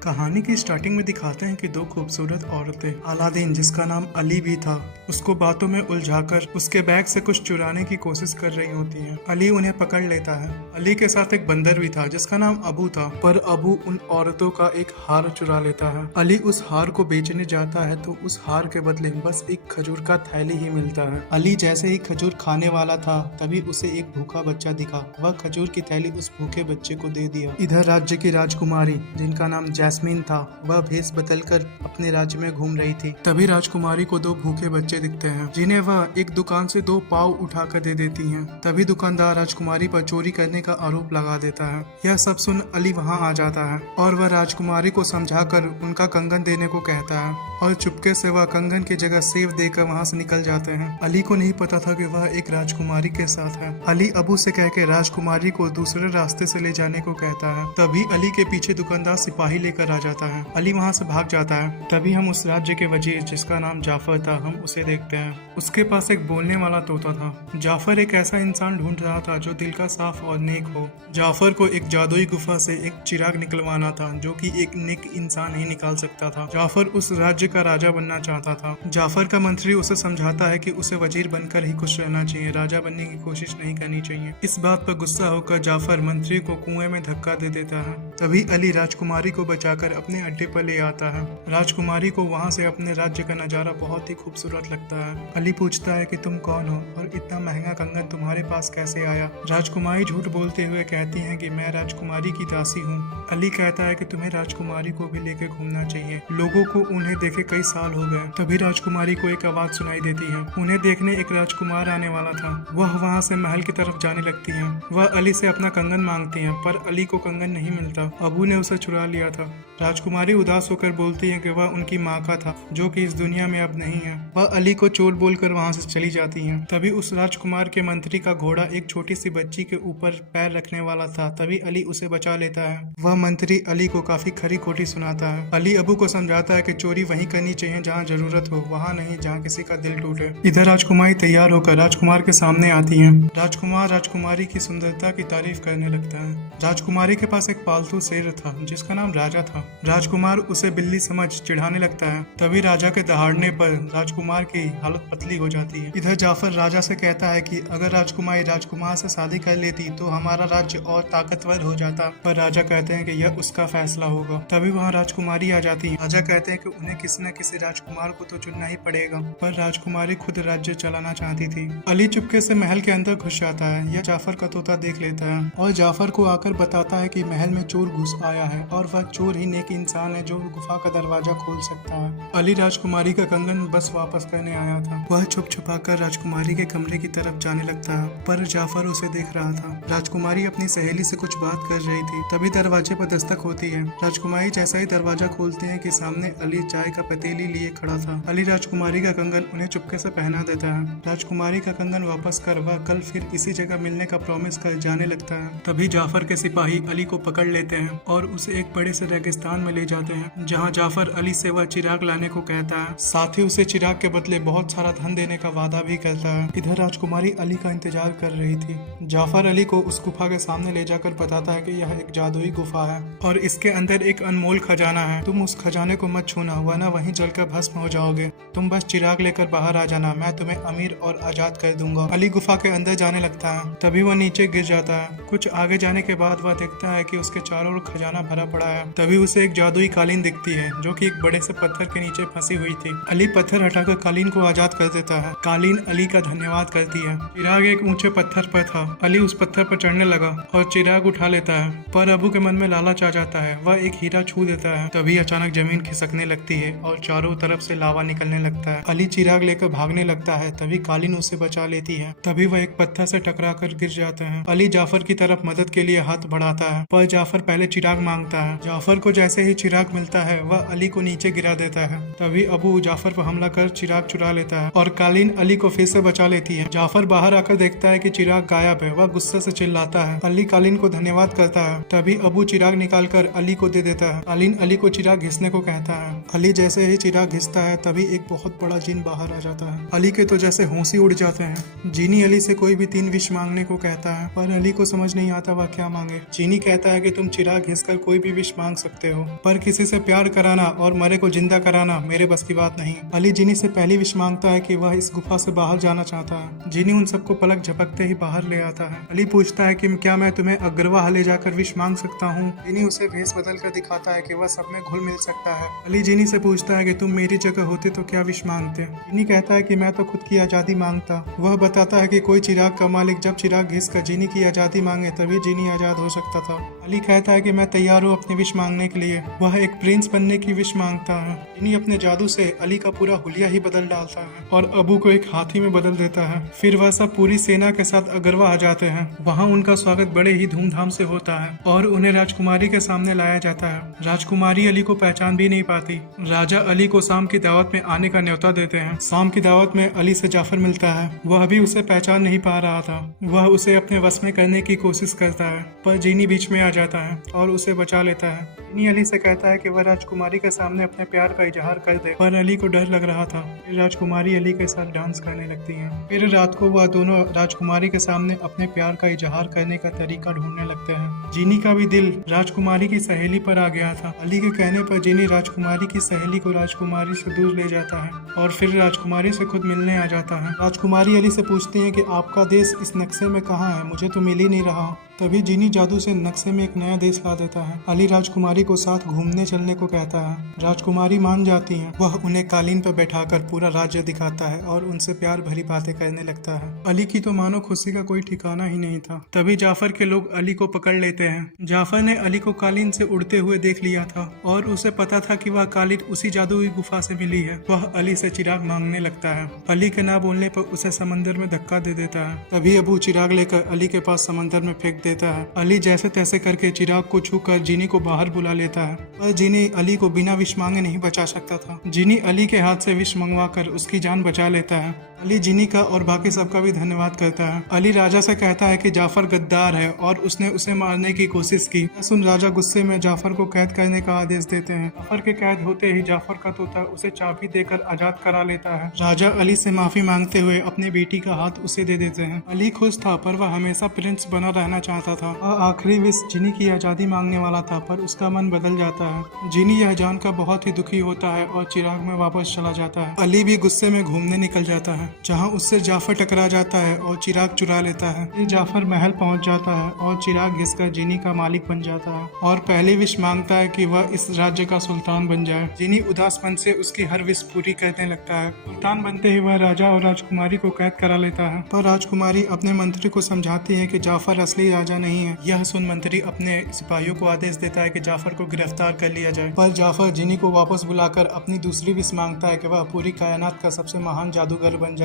कहानी की स्टार्टिंग में दिखाते हैं कि दो खूबसूरत औरतें अलादीन जिसका नाम अली भी था उसको बातों में उलझाकर उसके बैग से कुछ चुराने की कोशिश कर रही होती हैं। अली उन्हें पकड़ लेता है। अली के साथ एक बंदर भी था जिसका नाम अबू था, पर अबू उन औरतों का एक हार चुरा लेता है। अली उस हार को बेचने जाता है तो उस हार के बदले बस एक खजूर का थैली ही मिलता है। अली जैसे ही खजूर खाने वाला था तभी उसे एक भूखा बच्चा दिखा। वह खजूर की थैली उस भूखे बच्चे को दे दिया। इधर राज्य की राजकुमारी जिनका नाम जैस्मीन था, वह भेष बदलकर अपने राज्य में घूम रही थी। तभी राजकुमारी को दो भूखे बच्चे दिखते हैं जिन्हें वह एक दुकान से 2 पाव उठाकर दे देती हैं। तभी दुकानदार राजकुमारी पर चोरी करने का आरोप लगा देता है। यह सब सुन अली वहां आ जाता है और वह राजकुमारी को समझाकर उनका कंगन देने को कहता है और चुपके से वह कंगन की जगह सेव देकर वहां से निकल जाते हैं। अली को नहीं पता था कि वह एक राजकुमारी के साथ है। अली अबू से कह के राजकुमारी को दूसरे रास्ते से ले जाने को कहता है। तभी अली के पीछे दुकानदार सिपाही लेकर आ जाता है। अली वहां से भाग जाता है। तभी हम उस राज्य के वजीर जिसका नाम जाफर था, हम उसे देखते हैं। उसके पास एक बोलने वाला तोता था। जाफर एक ऐसा इंसान ढूंढ रहा था जो दिल का साफ और नेक हो। जाफर को एक जादुई गुफा से एक चिराग निकलवाना था जो कि एक नेक इंसान ही निकाल सकता था। जाफर उस राज्य का राजा बनना चाहता था। जाफर का मंत्री उसे समझाता है कि उसे वजीर बनकर ही खुश रहना चाहिए, राजा बनने की कोशिश नहीं करनी चाहिए। इस बात पर गुस्सा होकर जाफर मंत्री को कुएं में धक्का दे देता है। तभी अली राजकुमारी को बचाकर अपने अड्डे पर ले आता है। राजकुमारी को वहां से अपने राज्य का नजारा बहुत ही खूबसूरत लगता है। अली पूछता है कि तुम कौन हो और इतना महंगा कंगन तुम्हारे पास कैसे आया। राजकुमारी झूठ बोलते हुए कहती है कि मैं राजकुमारी की दासी हूँ। अली कहता है कि तुम्हें राजकुमारी को भी लेकर घूमना चाहिए, लोगों को उन्हें देखे कई साल हो गए। तभी राजकुमारी को एक आवाज सुनाई देती है। उन्हें देखने एक राजकुमार आने वाला था। वह वहाँ से महल की तरफ जाने लगती है। वह अली से अपना कंगन मांगती है, पर अली को कंगन नहीं मिलता। अबू ने उसे चुरा लिया था। राजकुमारी उदास होकर बोलती है कि वह उनकी माँ का था जो कि इस दुनिया में अब नहीं है। वह अली को चोर बोलकर वहां से चली जाती हैं। तभी उस राजकुमार के मंत्री का घोड़ा एक छोटी सी बच्ची के ऊपर पैर रखने वाला था। तभी अली उसे बचा लेता है। वह मंत्री अली को काफी खरी खोटी सुनाता है। अली अबू को समझाता है कि चोरी वहीं करनी चाहिए जहाँ जरूरत हो, वहाँ नहीं जहाँ किसी का दिल टूटे। इधर राजकुमारी तैयार होकर राजकुमार के सामने आती है। राजकुमार राजकुमारी की सुंदरता की तारीफ करने लगता है। राजकुमारी के पास एक पालतू शेर था जिसका नाम राजा था। राजकुमार उसे बिल्ली समझ चिढ़ाने लगता है। तभी राजा के दहाड़ने पर राजकुमार की हालत पतली हो जाती है। इधर जाफर राजा से कहता है कि अगर राजकुमारी राजकुमार से शादी कर लेती तो हमारा राज्य और ताकतवर हो जाता, पर राजा कहते हैं कि यह उसका फैसला होगा। तभी वहाँ राजकुमारी आ जाती है। राजा कहते हैं कि उन्हें किसी न किसी राजकुमार को तो चुनना ही पड़ेगा, पर राजकुमारी खुद राज्य चलाना चाहती थी। अली चुपके से महल के अंदर घुस जाता है। यह जाफर का तोता देख लेता है और जाफर को आकर बताता है कि महल में चोर घुस आया है और वह चोर ही नेक इंसान है जो गुफा का दरवाजा खोल सकता है। अली राजकुमारी का कंगन बस वापस करने आया था। वह छुप छुपाकर राजकुमारी के कमरे की तरफ जाने लगता है, पर जाफर उसे देख रहा था। राजकुमारी अपनी सहेली से कुछ बात कर रही थी। तभी दरवाजे पर दस्तक होती है। राजकुमारी जैसा ही दरवाजा खोलती है कि सामने अली चाय का पतीली लिए खड़ा था। अली राजकुमारी का कंगन उन्हें चुपके से पहना देता है। राजकुमारी का कंगन वापस कर वह कल फिर इसी जगह मिलने का प्रॉमिस कर जाने लगता है। तभी जाफर के सिपाही अली को पकड़ लेते हैं और उसे एक बड़े से रेगिस्तान में ले जाते हैं जहां जाफर अली से वह चिराग लाने को कहता है। साथ ही उसे चिराग के बदले बहुत सारा धन देने का वादा भी करता है। इधर राजकुमारी अली का इंतजार कर रही थी। जाफर अली को उस गुफा के सामने ले जाकर बताता है कि यह एक जादुई गुफा है और इसके अंदर एक अनमोल खजाना है। तुम उस खजाने को मत छूना वरना वहीं जलकर भस्म हो जाओगे। तुम बस चिराग लेकर बाहर आ जाना, मैं तुम्हें अमीर और आजाद कर दूंगा। अली गुफा के अंदर जाने लगता है। तभी वह नीचे गिर जाता है। कुछ आगे जाने के बाद वह देखता है कि उसके चारों ओर खजाना भरा पड़ा है। तभी उसे एक जादुई कालीन दिखती है जो कि एक बड़े से पत्थर के नीचे फंसी हुई थी। अली पत्थर हटाकर कालीन को आजाद कर देता है। कालीन अली का धन्यवाद करती है। चिराग एक ऊंचे पत्थर पर था। अली उस पत्थर पर चढ़ने लगा और चिराग उठा लेता है, पर अबू के मन में लालच आ जाता है। वह एक हीरा छू देता है। तभी अचानक जमीन खिसकने लगती है और चारों तरफ से लावा निकलने लगता है। अली चिराग लेकर भागने लगता है। तभी कालीन उसे बचा लेती है। तभी वह एक पत्थर से टकरा कर गिर जाते हैं। अली जाफर की तरफ मदद के लिए हाथ बढ़ाता है, पर जाफर पहले चिराग मांगता है। जाफर को जैसे ही चिराग मिलता है वह अली को नीचे गिरा देता है। तभी अबू जाफर पर हमला कर चिराग चुरा लेता है और कालीन अली को फिर से बचा लेती है। जाफर बाहर आकर देखता है कि चिराग गायब है। वह गुस्से से चिल्लाता है। अली कालीन को धन्यवाद करता है। तभी अबू चिराग निकालकर अली को दे देता है। कालीन अली को चिराग घिसने को कहता है। अली जैसे ही चिराग घिसता है तभी एक बहुत बड़ा जिन बाहर आ जाता है। अली के तो जैसे होश ही उड़ जाते हैं। जीनी अली से कोई भी 3 विश मांगने को कहता है, पर अली को समझ नहीं आता वह क्या मांगे। जीनी कहता है कि तुम चिराग घिसकर कोई भी विश मांग सकते सकते हो, पर किसी से प्यार कराना और मरे को जिंदा कराना मेरे बस की बात नहीं। अली जीनी से पहली विश मांगता है कि वह इस गुफा से बाहर जाना चाहता है। जीनी उन सबको पलक झपकते ही बाहर ले आता है। अली पूछता है कि क्या मैं तुम्हें अग्रवाह ले जाकर विश मांग सकता हूँ। जीनी उसे भेस बदल कर दिखाता है कि वह सब में घुल मिल सकता है। अली जीनी से पूछता है कि तुम मेरी जगह होते तो क्या विश मांगते। जीनी कहता है कि मैं तो खुद की आजादी मांगता। वह बताता है कि कोई चिराग का मालिक जब चिराग घिस कर जीनी की आजादी मांगे तभी जीनी आजाद हो सकता था। अली कहता है कि मैं तैयार हूँ अपनी विश मांगने के लिए। वह एक प्रिंस बनने की विश मांगता है। जीनी अपने जादू से अली का पूरा हुलिया ही बदल डालता है और अबू को एक हाथी में बदल देता है। फिर वह सब पूरी सेना के साथ अगरवा आ जाते हैं। वहाँ उनका स्वागत बड़े ही धूमधाम से होता है और उन्हें राजकुमारी के सामने लाया जाता है। राजकुमारी अली को पहचान भी नहीं पाती। राजा अली को शाम की दावत में आने का न्योता देते हैं। शाम की दावत में अली से जाफर मिलता है। वह भी उसे पहचान नहीं पा रहा था। वह उसे अपने वश में करने की कोशिश करता है, पर जीनी बीच में आ जाता है और उसे बचा लेता है। जीनी अली से कहता है कि वह राजकुमारी के सामने अपने प्यार का इजहार कर दे, पर अली को डर लग रहा था। फिर राजकुमारी अली के साथ डांस करने लगती है। फिर रात को वह दोनों राजकुमारी के सामने अपने प्यार का इजहार करने का तरीका ढूंढने लगते हैं। जीनी का भी दिल राजकुमारी की सहेली पर आ गया था। अली के कहने पर जीनी राजकुमारी की सहेली को राजकुमारी से दूर ले जाता है और फिर राजकुमारी से खुद मिलने आ जाता है। राजकुमारी अली से पूछती है कि आपका देश इस नक्शे में कहाँ है, मुझे तो मिल ही नहीं रहा। तभी जीनी जादू से नक्शे में एक नया देश ला देता है। अली राजकुमारी को साथ घूमने चलने को कहता है। राजकुमारी मान जाती है। वह उन्हें कालीन पर बैठाकर पूरा राज्य दिखाता है और उनसे प्यार भरी बातें करने लगता है। अली की तो मानो खुशी का कोई ठिकाना ही नहीं था। तभी जाफर के लोग अली को पकड़ लेते हैं। जाफर ने अली को कालीन से उड़ते हुए देख लिया था और उसे पता था कि वह कालीन उसी जादुई गुफा से मिली है। वह अली से चिराग मांगने लगता है। अली के ना बोलने पर उसे समंदर में धक्का दे देता है। तभी अबू चिराग लेकर अली के पास समंदर में फेंक देता है। अली जैसे तैसे करके चिराग को छूकर जीनी को बाहर बुला लेता है, पर जीनी अली को बिना विश मांगे नहीं बचा सकता था। जीनी अली के हाथ से विश मंगवाकर उसकी जान बचा लेता है। अली जीनी का और बाकी सबका भी धन्यवाद करता है। अली राजा से कहता है कि जाफर गद्दार है और उसने उसे मारने की कोशिश की। सुन राजा गुस्से में जाफर को कैद करने का आदेश देते हैं। जाफर के कैद होते ही जाफर का तोता उसे चाबी देकर आजाद करा लेता है। राजा अली से माफी मांगते हुए अपनी बेटी का हाथ उसे दे देते हैं। अली खुश था, पर वह हमेशा प्रिंस बना रहना चाहता था। वह आखिरी विश जीनी की आजादी मांगने वाला था, पर उसका मन बदल जाता है। जीनी यह जानकर बहुत ही दुखी होता है और चिराग में वापस चला जाता है। अली भी गुस्से में घूमने निकल जाता है, जहाँ उससे जाफर टकरा जाता है और चिराग चुरा लेता है। ये जाफर महल पहुंच जाता है और चिराग घिसकर जीनी का मालिक बन जाता है और पहली विश मांगता है कि वह इस राज्य का सुल्तान बन जाए। जीनी उदासपन से उसकी हर विश पूरी करने लगता है। सुल्तान बनते ही वह राजा और राजकुमारी को कैद करा लेता है, पर राजकुमारी अपने मंत्री को समझाती है कि जाफर असली राजा नहीं है। यह सुन मंत्री अपने सिपाहियों को आदेश देता है कि जाफर को गिरफ्तार कर लिया जाए, पर जाफर जीनी को वापस बुलाकर अपनी दूसरी विश मांगता है कि वह पूरी कायनात का सबसे महान जादूगर बन जाए।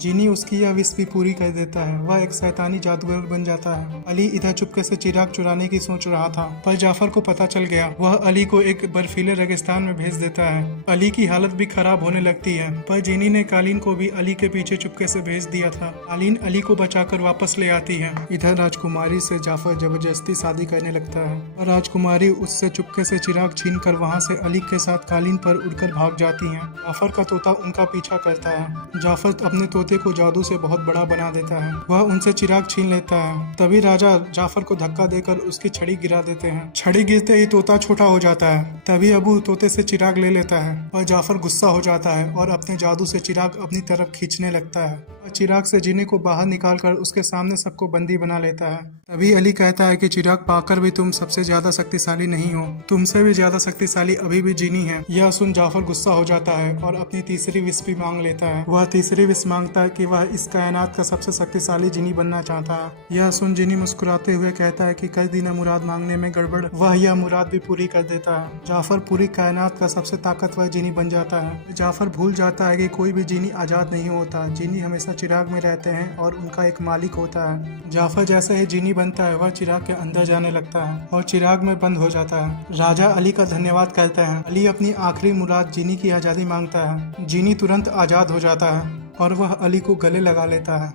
जीनी उसकी यह विश भी पूरी कर देता है। वह एक शैतानी जादूगर बन जाता है। अली इधर चुपके से चिराग चुराने की सोच रहा था, पर जाफर को पता चल गया। वह अली को एक बर्फीले रेगिस्तान में भेज देता है। अली की हालत भी खराब होने लगती है, पर जीनी ने कालीन को भी अली के पीछे चुपके से भेज दिया था। कालीन अली को बचाकर वापस ले आती है। इधर राजकुमारी से जाफर जबरदस्ती शादी करने लगता है और राजकुमारी उससे चुपके से चिराग छीन कर वहाँ से अली के साथ कालीन पर उड़कर भाग जाती हैं। जाफर का तोता उनका पीछा करता है। जाफर अपने तोते को जादू से बहुत बड़ा बना देता है। वह उनसे चिराग छीन लेता है। तभी राजा जाफर को धक्का देकर उसकी छड़ी गिरा देते हैं। छड़ी गिरते ही तोता छोटा हो जाता है। तभी अबू तोते से चिराग ले लेता है और जाफर गुस्सा हो जाता है और अपने जादू से चिराग अपनी तरफ खींचने लगता है और चिराग से जीनी को बाहर निकालकर उसके सामने सबको बंदी बना लेता है। तभी अली कहता है कि चिराग पाकर भी तुम सबसे ज्यादा शक्तिशाली नहीं हो, तुमसे भी ज्यादा शक्तिशाली अभी भी जीनी है। यह सुन जाफर गुस्सा हो जाता है और अपनी तीसरी विश भी मांग लेता है। वह तीसरी विश मांगता है कि वह इस कायनात का सबसे शक्तिशाली जीनी बनना चाहता है। यह सुन जीनी मुस्कुराते हुए कहता है कि कर दी ना मुराद मांगने में गड़बड़। वह यह मुराद भी पूरी कर देता है। जाफर पूरी कायनात का सबसे ताकतवर जीनी बन जाता है। जाफर भूल जाता है कि कोई भी जीनी आजाद नहीं होता। जीनी हमेशा चिराग में रहते हैं और उनका एक मालिक होता है। जाफर जैसे ही जीनी बनता है वह चिराग के अंदर जाने लगता है और चिराग में बंद हो जाता है। राजा अली का धन्यवाद करते हैं। अली अपनी आखिरी मुराद जीनी की आजादी मांगता है। जीनी तुरंत आजाद हो जाता है और वह अली को गले लगा लेता है।